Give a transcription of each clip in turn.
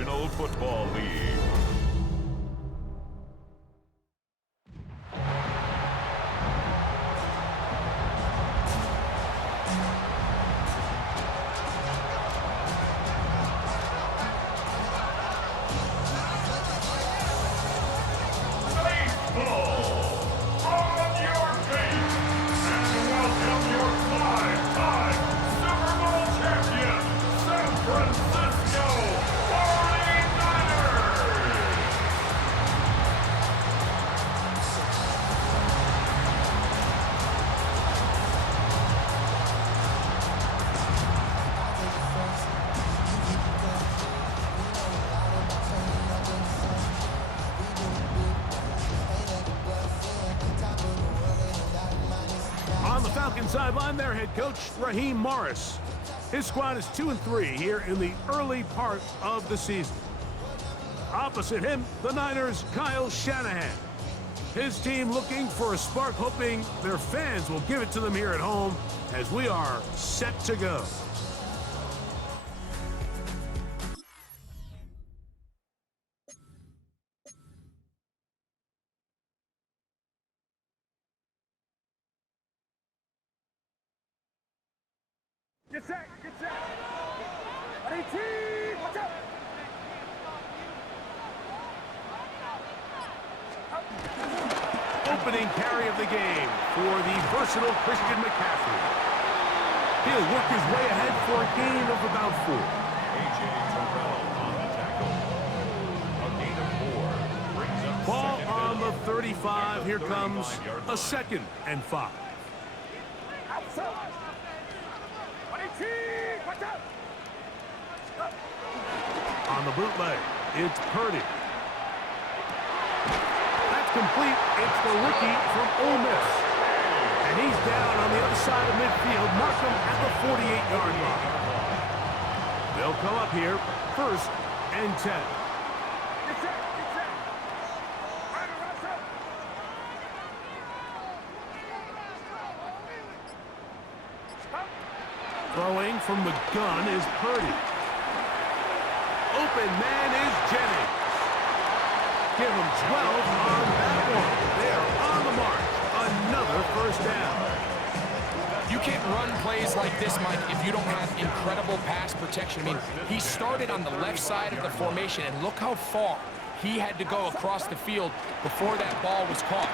National Football League. On the Falcons sideline, their head coach, Raheem Morris. His squad is 2-3 here in the early part of the season. Opposite him, the Niners' Kyle Shanahan. His team looking for a spark, hoping their fans will give it to them here at home as we are set to go. Get set, get set. Ready, team, watch out. Opening carry of the game for the versatile Christian McCaffrey. He'll work his way ahead for a gain of about 4. A.J. Terrell on the tackle. A gain of 4 brings up Ball second on the down. 35. Here comes 35-yard a line. 2nd and 5. Outside. Ready, team, watch out. On the bootleg, it's Purdy. That's complete. It's the rookie from Ole Miss. And he's down on the other side of midfield. Mark him at the 48-yard line. They'll come up here, 1st and 10. Get set, get set. Right around, set. Throwing from the gun is Purdy. Open man is Jennings. Give him 12 on that one. They are on the march. Another 1st down. You can't run plays like this, Mike, if you don't have incredible pass protection. I mean, he started on the left side of the formation, and look how far he had to go across the field before that ball was caught.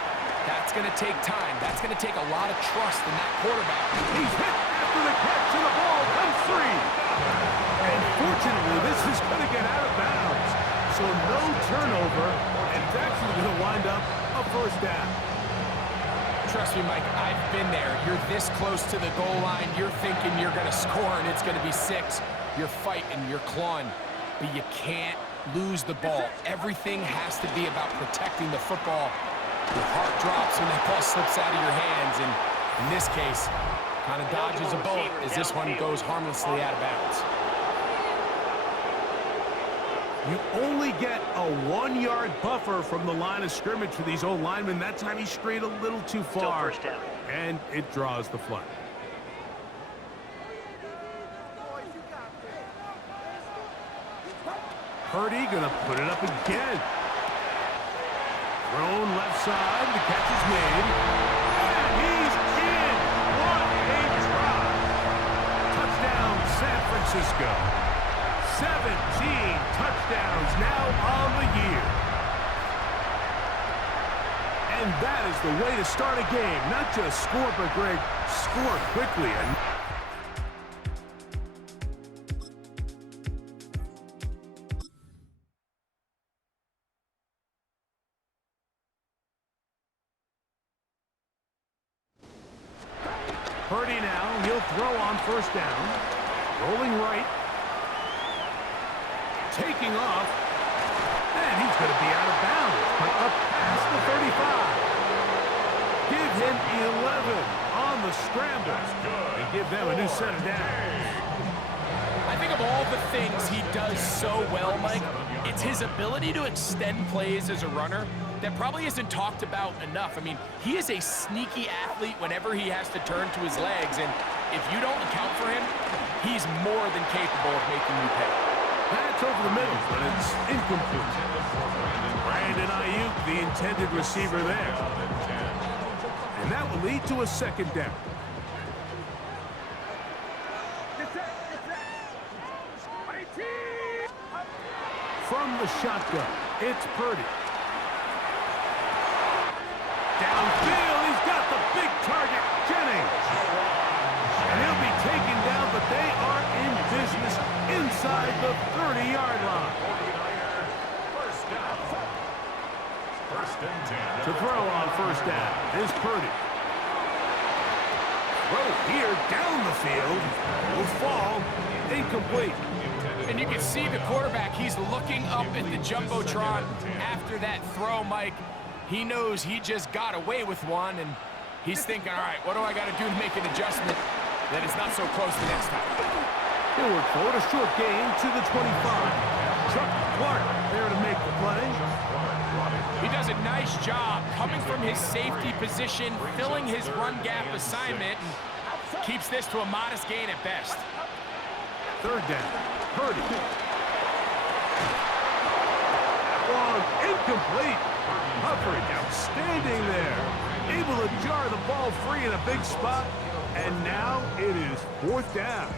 That's going to take time. That's going to take a lot of trust in that quarterback. He's hit after the catch, and the ball comes free. And fortunately, this is going to get out of bounds. So no turnover, and it's actually going to wind up a 1st down. Trust me, Mike, I've been there. You're this close to the goal line. You're thinking you're going to score, and it's going to be 6. You're fighting, you're clawing, but you can't lose the ball. Everything has to be about protecting the football. Your heart drops when that ball slips out of your hands, and in this case, kind of dodges a bullet as this one goes harmlessly out of bounds. You only get a 1-yard buffer from the line of scrimmage for these old linemen. That time he strayed a little too far, and it draws the flag. Purdy gonna put it up again. Thrown left side, the catch is made, and he's in. What a try! Touchdown, San Francisco. 17 touchdowns now on the year. And that is the way to start a game. Not just score, but Greg, score quickly. And Purdy now, he'll throw on 1st down. Rolling right. Taking off. And he's going to be out of bounds. But up past the 35. Give him 11 on the scramble. And give them a new set of downs. I think of all the things he does so well, Mike, it's his ability to extend plays as a runner that probably isn't talked about enough. I mean, he is a sneaky athlete whenever he has to turn to his legs, and if you don't account for him, he's more than capable of making you pay. That's over the middle, but it's incomplete. Brandon Ayuk, the intended receiver there. And that will lead to a second down. From the shotgun, it's Purdy. Downfield, he's got the big target, Jennings. And he'll be taken down, but they are in business inside the 30-yard line. First and 10. To throw on first down is Purdy. Throw here down the field. Will fall. Incomplete. And you can see the quarterback, he's looking up at the Jumbotron after that throw, Mike. He knows he just got away with one, and he's thinking, all right, what do I got to do to make an adjustment that it's not so close the next time? He'll work forward, a short gain to the 25. Chuck Clark there to make the play. He does a nice job coming from his safety position, filling his run gap assignment, and keeps this to a modest gain at best. Third down, Purdy. Long, incomplete. Coverage outstanding there. Able to jar the ball free in a big spot. And now it is fourth down.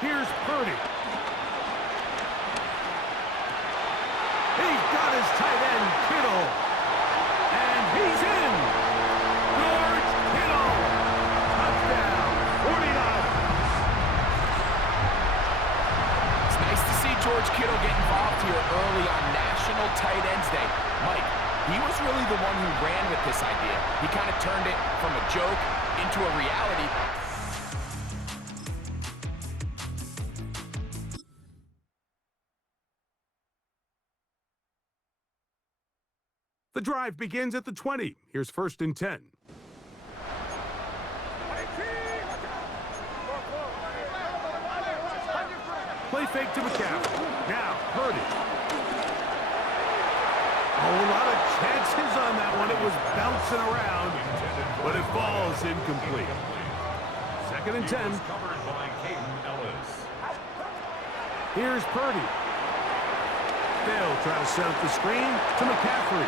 Here's Purdy. He's got his tight end, Kittle. And he's in. George Kittle. Touchdown, 49ers. It's nice to see George Kittle get involved here early on National Tight Ends Day. Mike, he was really the one who ran with this idea. He kind of turned it from a joke into a reality. The drive begins at the 20. Here's first and 10. Play fake to McCaffrey. Now, Purdy. A lot of chances on that one. It was bouncing around, but it falls incomplete. Second and 10. Covered by Caden Ellis. Here's Purdy. They'll try to set up the screen to McCaffrey.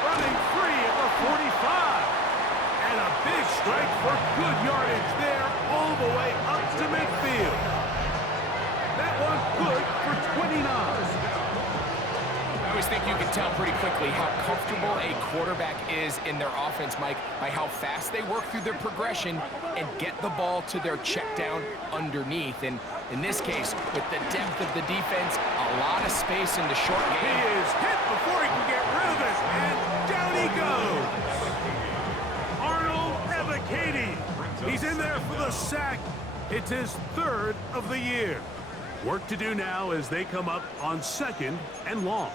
Running free at the 45. And a big strike for good yardage there all the way up to midfield. That one good for 29. I always think you can tell pretty quickly how comfortable a quarterback is in their offense, Mike, by how fast they work through their progression and get the ball to their check down underneath. And in this case, with the depth of the defense, a lot of space in the short He game. is hit before he can get rid of it, and down he goes. Arnold Ebiketie. He's in there for the sack. It's his third of the year. Work to do now as they come up on second and long.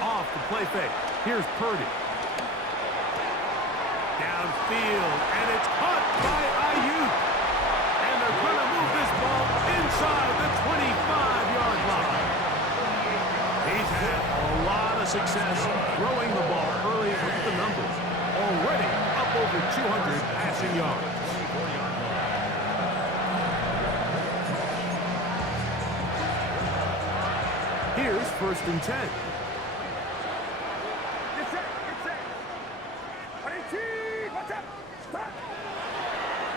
Off the play fake. Here's Purdy. Downfield, and it's caught by Ayuk. And they're going to move this ball inside the 25-yard line. He's had a lot of success throwing the ball early. Look at the numbers. Already up over 200 passing yards. Here's first and 10.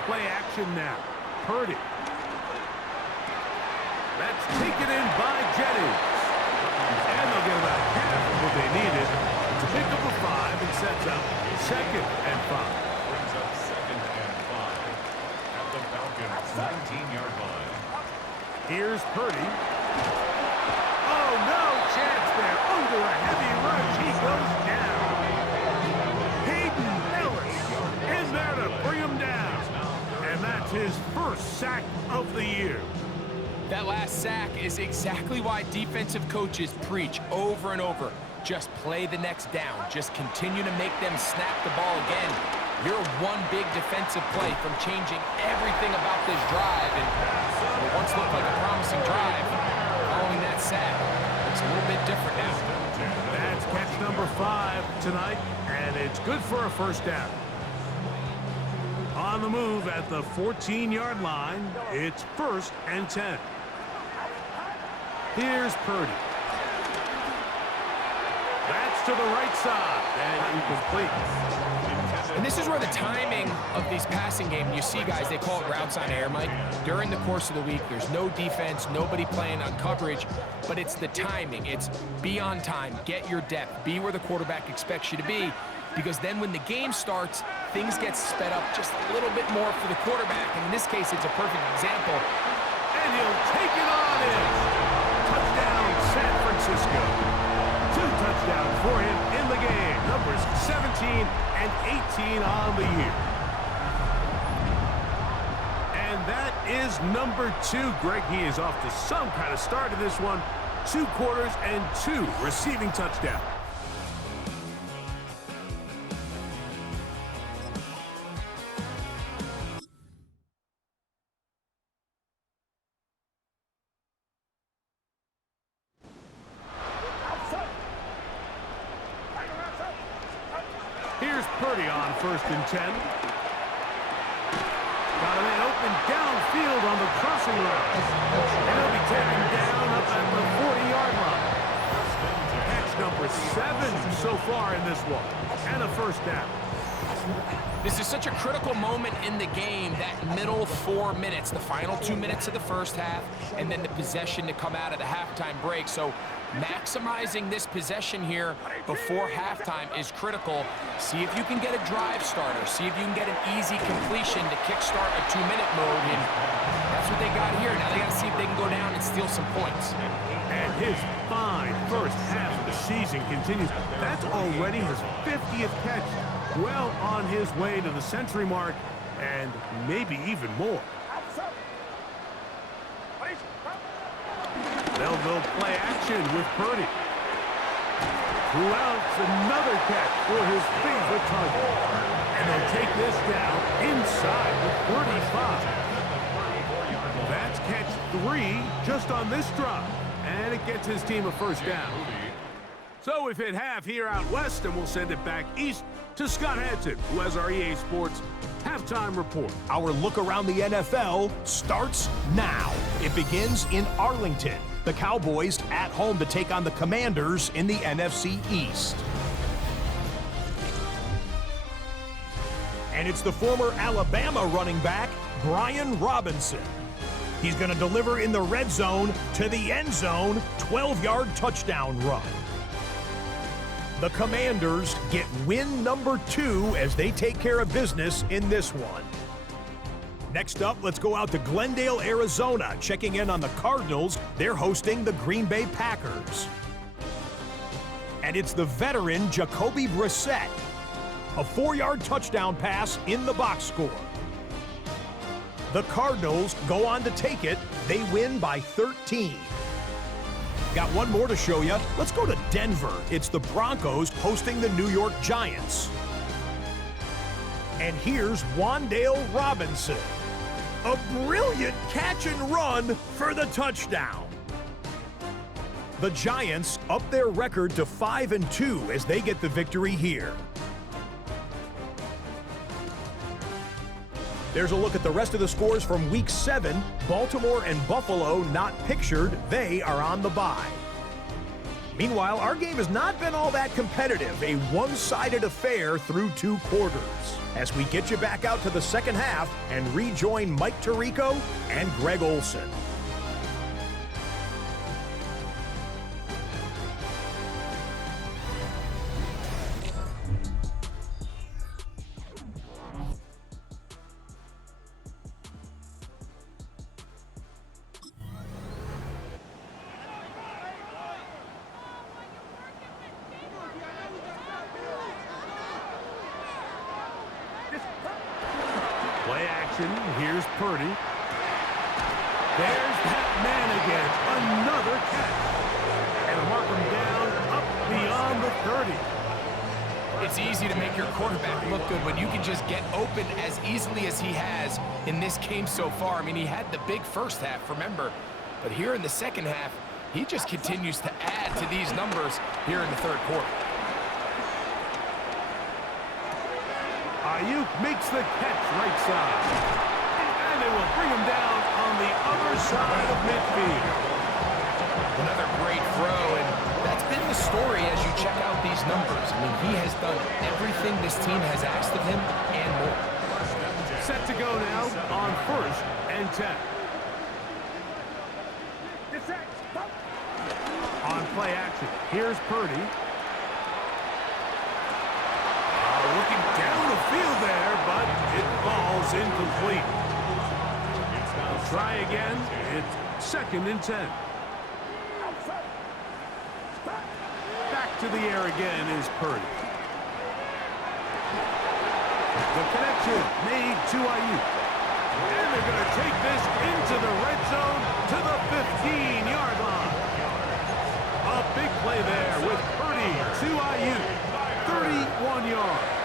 Play action now. Purdy. That's taken in by Jennings. And they'll get about half of what they needed to pick up a 5 and sets up second and 5. Brings up second and 5 at the Falcons' 19-yard line. Here's Purdy. Oh, no chance there. Under a heavy rush, he goes down. Hayden Ellis in there to bring him down. And that's his first sack of the year. That last sack is exactly why defensive coaches preach over and over. Just play the next down. Just continue to make them snap the ball again. You're one big defensive play from changing everything about this drive. And what once looked like a promising drive, following that sack, looks a little bit different now. That's tonight, and it's good for a first down. On the move at the 14-yard line, it's 1st and 10. Here's Purdy. That's to the right side, and incomplete. And this is where the timing of these passing games, you see, guys, they call it routes on air, Mike. During the course of the week, there's no defense, nobody playing on coverage, but it's the timing. It's be on time, get your depth, be where the quarterback expects you to be, because then when the game starts, things get sped up just a little bit more for the quarterback. And in this case, it's a perfect example. And he'll take it on in. Touchdown, San Francisco. 2 touchdowns for him in the game. Numbers 17 and 18 on the year. And that is number 2. Greg, he is off to some kind of start in this one. 2 quarters and 2 receiving touchdowns. Here's Purdy on 1st and 10. Got a man open downfield on the crossing route. And he'll be taken down up at the 40-yard line. Catch number 7 so far in this one. And a first down. This is such a critical moment in the game, that middle 4 minutes, the final 2 minutes of the first half, and then the possession to come out of the halftime break. So maximizing this possession here before halftime is critical. See if you can get a drive starter. See if you can get an easy completion to kickstart a 2-minute mode. And that's what they got here. Now they got to see if they can go down and steal some points. And his fine first half of the season continues. That's already his 50th catch. Well on his way to the century mark, and maybe even more. They'll go play action with Purdy. Who else? Another catch for his favorite target. And they'll take this down inside the 35. That's catch 3 just on this drive. And it gets his team a first down. So we've hit half here out west, and we'll send it back east to Scott Hanson, who has our EA Sports halftime report. Our look around the NFL starts now. It begins in Arlington. The Cowboys at home to take on the Commanders in the NFC East. And it's the former Alabama running back, Brian Robinson. He's going to deliver in the red zone to the end zone, 12-yard touchdown run. The Commanders get win number 2 as they take care of business in this one. Next up, let's go out to Glendale, Arizona, checking in on the Cardinals. They're hosting the Green Bay Packers. And it's the veteran Jacoby Brissett. A 4-yard touchdown pass in the box score. The Cardinals go on to take it. They win by 13. Got one more to show you. Let's go to Denver. It's the Broncos hosting the New York Giants. And here's Wan'Dale Robinson. A brilliant catch and run for the touchdown. The Giants up their record to 5-2 as they get the victory here. There's a look at the rest of the scores from Week 7. Baltimore and Buffalo not pictured. They are on the bye. Meanwhile, our game has not been all that competitive. A one-sided affair through 2 quarters. As we get you back out to the second half and rejoin Mike Tirico and Greg Olson. Play action. Here's Purdy. There's that man again. Another catch. And mark him down up beyond the 30. It's easy to make your quarterback look good when you can just get open as easily as he has in this game so far. I mean, he had the big first half, remember. But here in the second half, he just continues to add to these numbers here in the third quarter. Ayuk makes the catch right side. And they will bring him down on the other side of midfield. Another great throw, and that's been the story as you check out these numbers. I mean, he has done everything this team has asked of him and more. Set to go now on 1st and 10. On play action, here's Purdy. Looking down the field there, but it falls incomplete. We'll try again. It's 2nd and 10. Back to the air again is Purdy. The connection made to Ayuk. And they're going to take this into the red zone to the 15-yard line. A big play there with Purdy to Ayuk. 31 yards.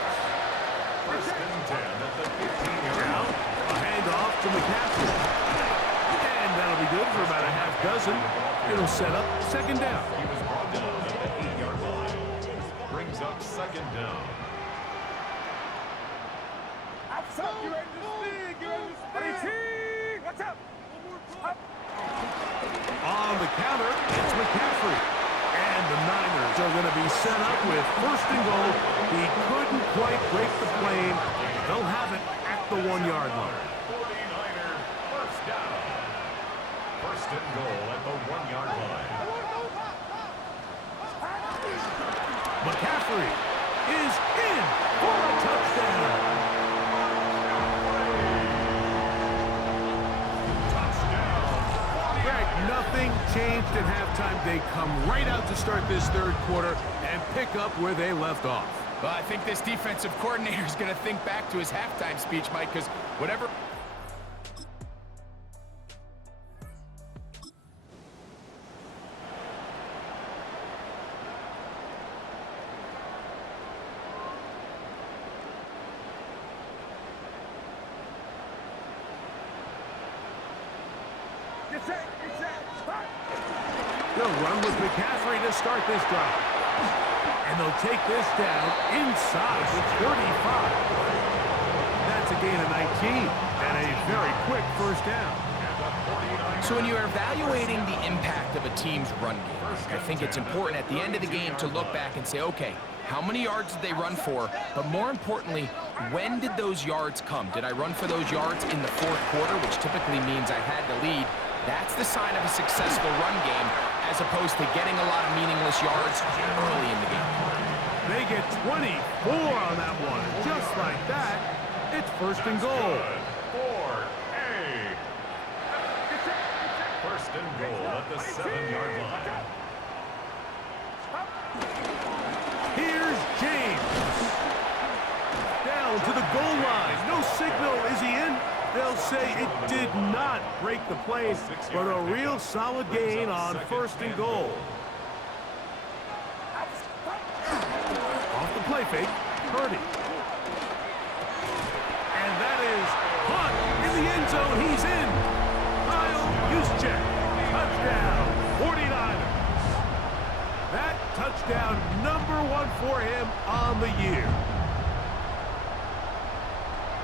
1st and 10 at the 15-yard Now, a handoff to McCaffrey. And that'll be good for about a half dozen. It'll set up 2nd down. He was brought down at the 8-yard line. Brings up 2nd down. Outside, you're ready to spin, you're ready to spin. Watch out. Up. On the counter, it's McCaffrey. And the Niners are going to be set up with 1st and goal. He couldn't quite break the plane. They'll have it at the 1-yard line. 49er, 1st down. 1st and goal at the 1-yard line. McCaffrey is in for a touchdown. Greg, nothing changed at halftime. They come right out to start this 3rd quarter and pick up where they left off. Well, I think this defensive coordinator is going to think back to his halftime speech, Mike, because whatever... They'll run with McCaffrey to start this drive. And they'll take this down inside the 35. That's a gain of 19 and a very quick 1st down. So when you're evaluating the impact of a team's run game, I think it's important at the end of the game to look back and say, okay, how many yards did they run for? But more importantly, when did those yards come? Did I run for those yards in the 4th quarter, which typically means I had the lead? That's the sign of a successful run game, as opposed to getting a lot of meaningless yards early in the game. They get 24 on that one. Just like that, it's 1st and goal. 4A. 1st and goal at the 7-yard line. Here's James. Down to the goal line. No signal. Is he in? They'll say it did not break the plane, but a real solid gain on 1st and goal. Off the play fake, Purdy. And that is caught in the end zone. He's in. Kyle Juszczyk. Touchdown, 49ers. That touchdown, #1 for him on the year.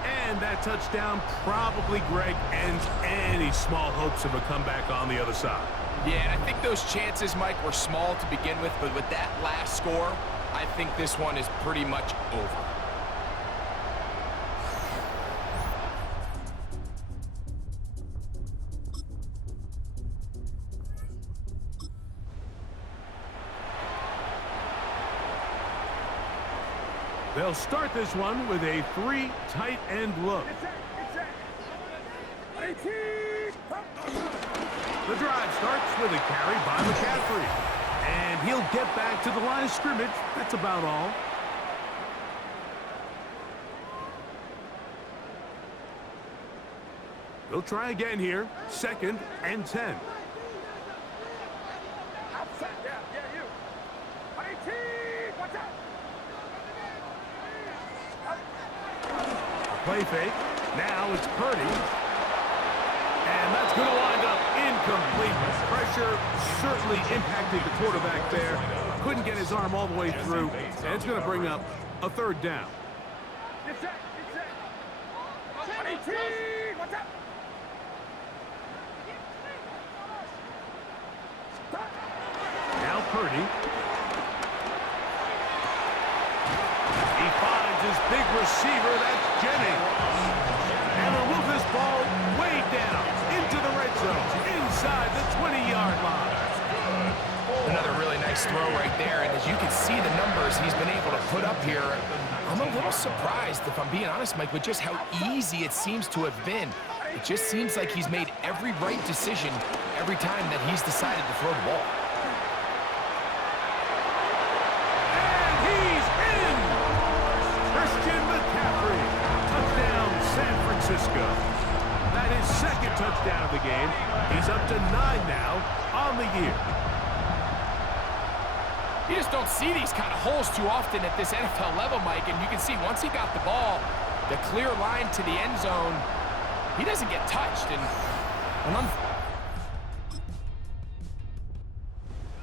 And that touchdown probably, Greg, ends any small hopes of a comeback on the other side. Yeah, and I think those chances, Mike, were small to begin with, but with that last score, I think this one is pretty much over. They'll start this one with a 3 tight end look. The drive starts with a carry by McCaffrey. And he'll get back to the line of scrimmage. That's about all. They'll try again here. 2nd and 10. Play fake. Now it's Purdy. And that's going to wind up incomplete. Pressure certainly impacted the quarterback there. Couldn't get his arm all the way through. And it's going to bring up a 3rd down. Watch out! Now Purdy. He finds his big receiver, that's Jennings. And will move this ball way down into the red zone, inside the 20-yard line. Another really nice throw right there, and as you can see the numbers he's been able to put up here, I'm a little surprised, if I'm being honest, Mike, with just how easy it seems to have been. It just seems like he's made every right decision every time that he's decided to throw the ball. And he's in! Christian McCaffrey, touchdown San Francisco. That is second touchdown of the game. He's up to 9 now on the year. You just don't see these kind of holes too often at this NFL level, Mike, and you can see once he got the ball, the clear line to the end zone, he doesn't get touched.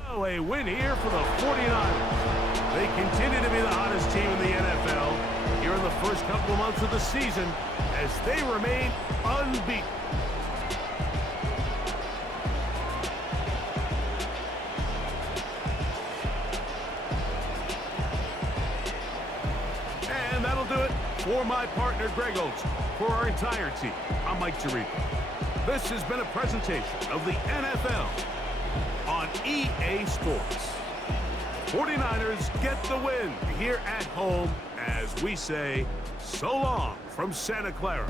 Oh, a win here for the 49ers. They continue to be the hottest team in the NFL here in the first couple of months of the season as they remain unbeaten. And that'll do it for my partner, Greg Oates. For our entire team, I'm Mike Tirico. This has been a presentation of the NFL on EA Sports. 49ers get the win here at home as we say so long from Santa Clara.